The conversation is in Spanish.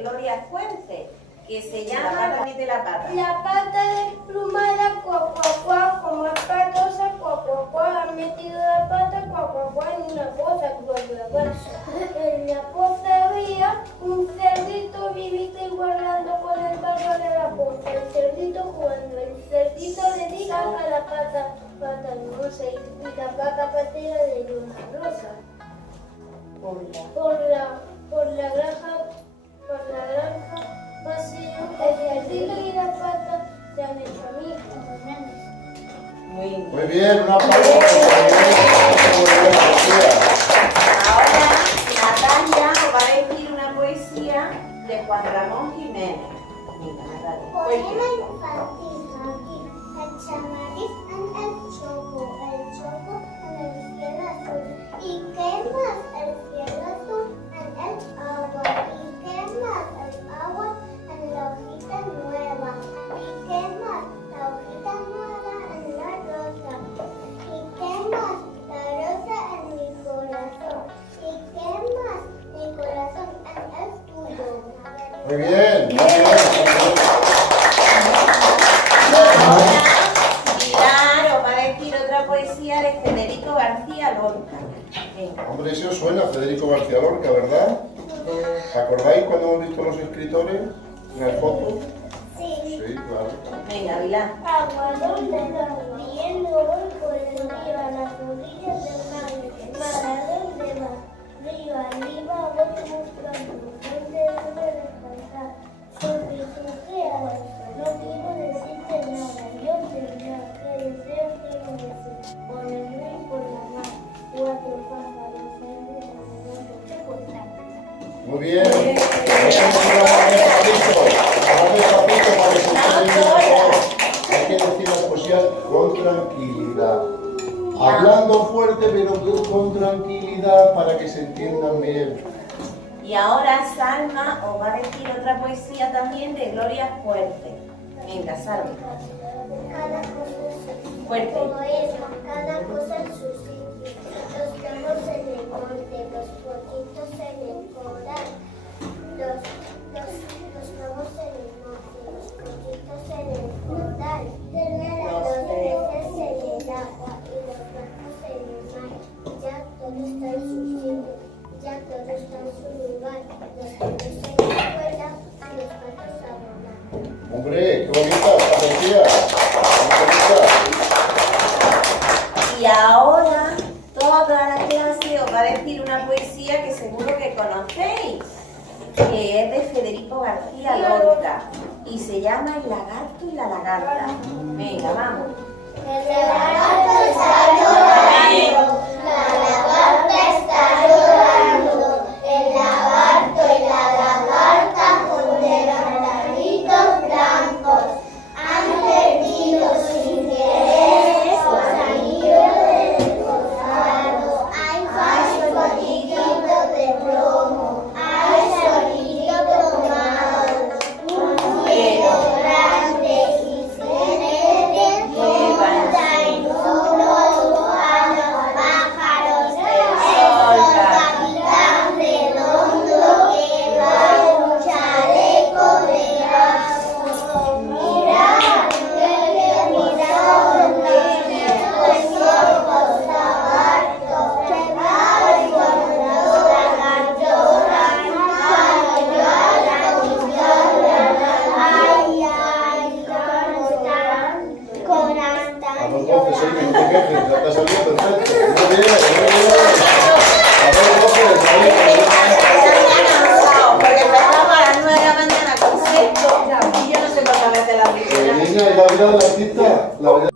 Gloria Fuerte, que se llama de la pata. La pata desplumada, cuac, cuac, cuac, como espatosa, cuac, cuac, cuac, ha metido la pata, cuac, cuac, cuac, en una poza, cuac, cuac, cuac. En la poza había un cerdito vivito y guardando con el barro de la poza. El cerdito jugando, el cerdito le diga a la pata, pata hermosa, y la pata patera de una rosa. Por la granja, paseo, el cerdito y la pata se han hecho amigos. Muy bien, un aplauso. Ahora Natalia os va a decir una poesía de Juan Ramón Jiménez. Venga, Natalia. Poema infantil aquí. El chamariz en el choco en el cielo azul. ¿Y qué más? El cielo azul en el agua. ¿Y qué más? El agua en la hojita nueva. ¿Y qué más? La hojita nueva en la rosa. ¿Y qué más? La rosa en mi corazón. ¿Y qué más? Mi corazón en el tuyo. Muy bien, muy bien. Ahora Pilar os va a decir otra poesía de Federico García Lorca. Venga. Hombre, eso suena a Federico García Lorca, ¿verdad? ¿Acordáis cuando hemos visto los escritores en las fotos? Sí. Sí, claro. Venga, Vilán. Aguadón de mar, viendo hoy por el río a las orillas del mar, maradón de mar, arriba voy buscando, gente debe descansar, sufre, no quiero decirte nada, yo tendrá que deseo que me decir, por el río y por la mar, cuatro pájaros, en te contar. Muy bien. Hay que decir las poesías con tranquilidad. Hablando fuerte, pero con tranquilidad para que se entiendan bien. Y ahora Salma os va a decir otra poesía también de Gloria Fuerte. Venga, Salma. Cada cosa en su Fuerte. poema, cada cosa en su sitio. Los perros en el monte, los pollitos en el coral. Los lobos en el monte, los pollitos en el coral. Los peces en el agua y los barcos en el mar. Ya todo está en su sitio, ya todo está en su lugar. Los niños en la escuela y los patos a volar. Hombre, qué bonita esta poesía. Qué bonita. Y ahora toda la clase os va a decir una poesía que seguro que conocéis, que es de Federico García Lorca y se llama El lagarto y la lagarta. Venga, vamos. El lagarto está llorando, la lagarta está llorando, el lagarto y la lagarta con delantalitos blancos han perdido sin querer sus anillos de rosado. Hay solillitos de plomo, hay solillitos dorados, un cielo grande y sereno llevan pájaros del sol, capitán redondo que va en un chaleco de raso. Mirad, mirad, los ojos lagartos, ay, A los 12, sí, que no te quejes, ya te ha salido perfecto. Muy bien, muy bien. A los 12, Porque empezamos a las 9 de la mañana con sexto y yo no sé por qué a veces la niña, ¿y la vida del artista? La vida